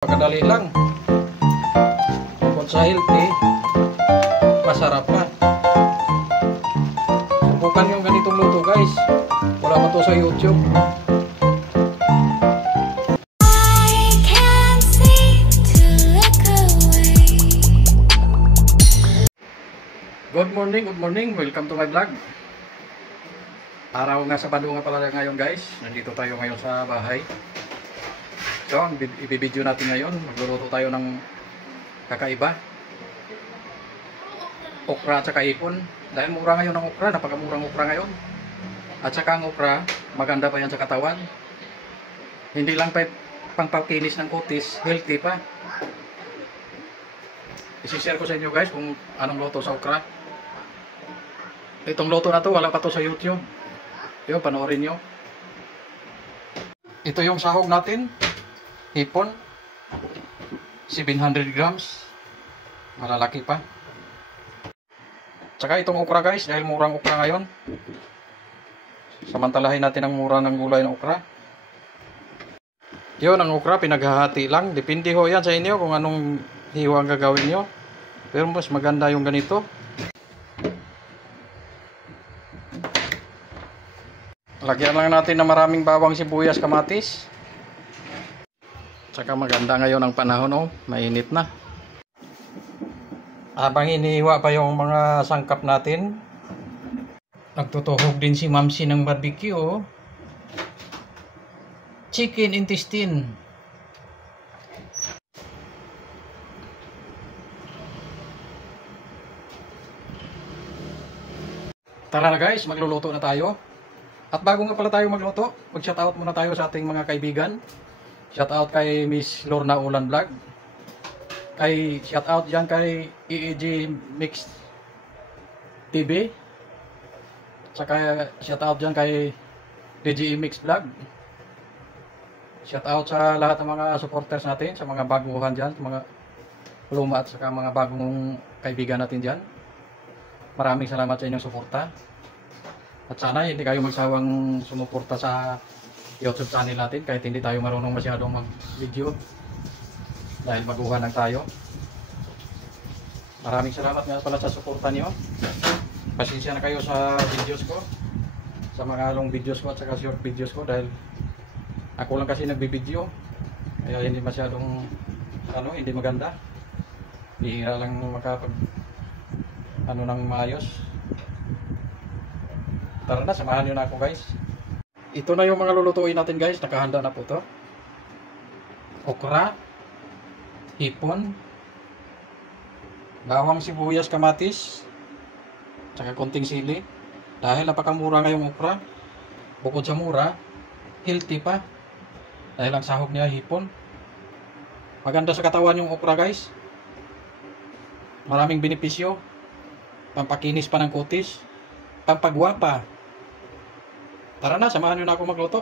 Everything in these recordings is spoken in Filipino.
Kadali lang. Bukod sa healthy, masarap pa. Subukan yung ganitong luto guys. Wala pa to sa YouTube. Good morning. Welcome to my vlog. Araw nga sa Bandunga pala ngayon guys. Nandito tayo ngayon sa bahay. So, ibibideo natin ngayon. Magluluto tayo ng kakaiba. Okra at saka ipon. Dahil mura ngayon ang okra, napakamurang okra ngayon. At saka ang okra, maganda pa yan sa katawan. Hindi lang pangpakinis ng kutis, healthy pa. Isishare ko sa inyo guys kung anong luto sa okra. Itong luto na to, wala pa to sa YouTube. Yun, panoorin nyo. Ito yung sahog natin. Ipon. 700 grams. Malalaki pa. Tsaka itong okra guys, dahil murang okra ngayon. Samantalahin natin ang mura ng gulay ng okra. Yun, ang okra, pinaghahati lang. Depende ho yan sa inyo kung anong hiwa ang gagawin nyo. Pero mas maganda yung ganito. Lagyan lang natin na maraming bawang, sibuyas, kamatis. Tsaka maganda ngayon ang panahon, oh, mainit na. Habang inihiwa pa yung mga sangkap natin, nagtutuhog din si Mamsi ng barbecue, oh. Chicken intestine. Tara na guys, magluluto na tayo. At bago nga pala tayo magluto, mag-shoutout muna tayo sa ating mga kaibigan. Shoutout kay Miss Lorna Ulan Vlog. Shoutout dyan kay EEG Mix TV. Saka shoutout dyan kay DGE Mix Vlog. Shoutout sa lahat ng mga supporters natin, sa mga baguhan dyan, sa mga luma at saka mga bagong kaibigan natin dyan. Maraming salamat sa inyong suporta. At sana hindi kayo magsawang sumuporta sa YouTube channel natin kahit hindi tayo marunong masyadong mag-video dahil baguhan lang tayo. Maraming salamat nga pala sa suporta niyo. Pasensya na kayo sa videos ko, sa mga long videos ko at saka short videos ko dahil ako lang kasi nagbibideo kaya hindi masyadong hindi maganda. Bihira lang makapag ng maayos. Tara na, samahan nyo na ako guys. Ito na yung mga lulutuin natin guys. Nakahanda na po to. Okra, hipon, bawang, sibuyas, kamatis, tsaka konting sili. Dahil napakamura ngayong okra, bukod sa mura, healthy pa. Dahil ang sahog niya hipon. Maganda sa katawan yung okra guys. Maraming benepisyo. Pampakinis pa ng kutis, pampagwapa. Tara na, samahan nyo na ako magluto.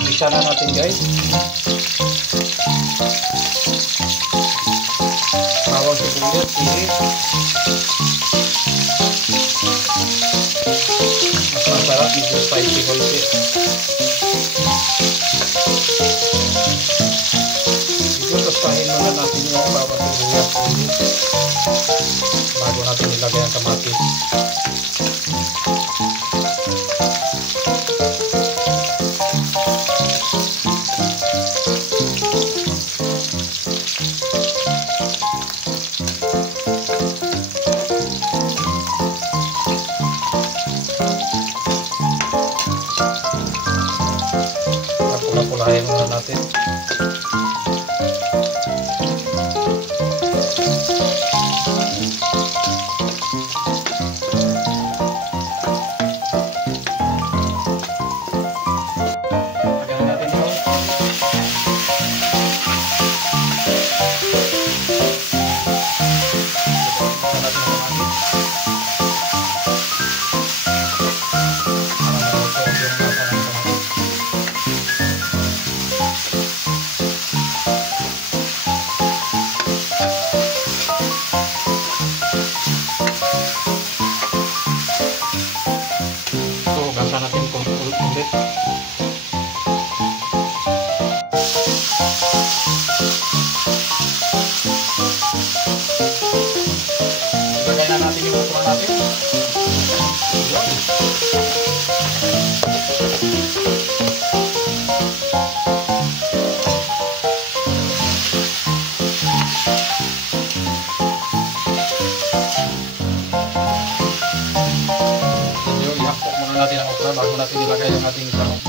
Umpisa na natin guys. Bawang, sibuyas, sili. Mas masarap, medyo spicy konti. Tostahin muna natin yung bawang, sibuyas, sili bago natin ilagay ang kamatis. ulit. Ilagay na natin yung okra natin. I-hakpok muna natin ang okra bago natin ilagay yung ating sahog.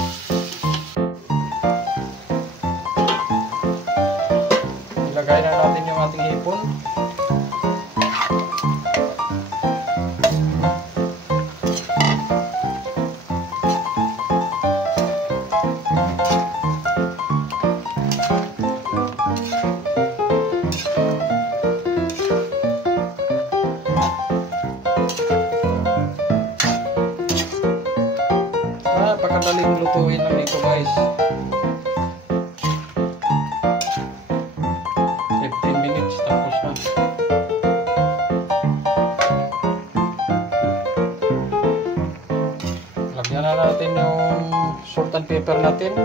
Ilagay na natin yung ating hipon. Napakadaling lutuin lang ito guys. 15 minutes tapos na. Lagyan na natin yung salt and pepper natin.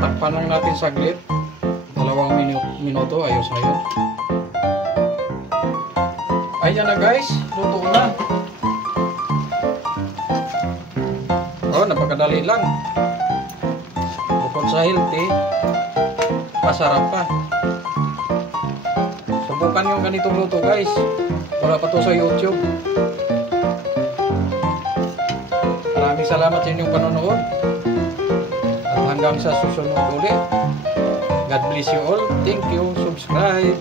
Takpan lang natin saglit. 2 minuto, ayos na yun. Ayan na guys, luto na. Oh, napakadali lang. Bukod sa healthy, masarap pa. Subukan yung ganitong luto guys. Wala pa to sa YouTube. Maraming salamat sa inyong panonood. Hanggang sa susunod ulit. God bless you all. Thank you. Subscribe.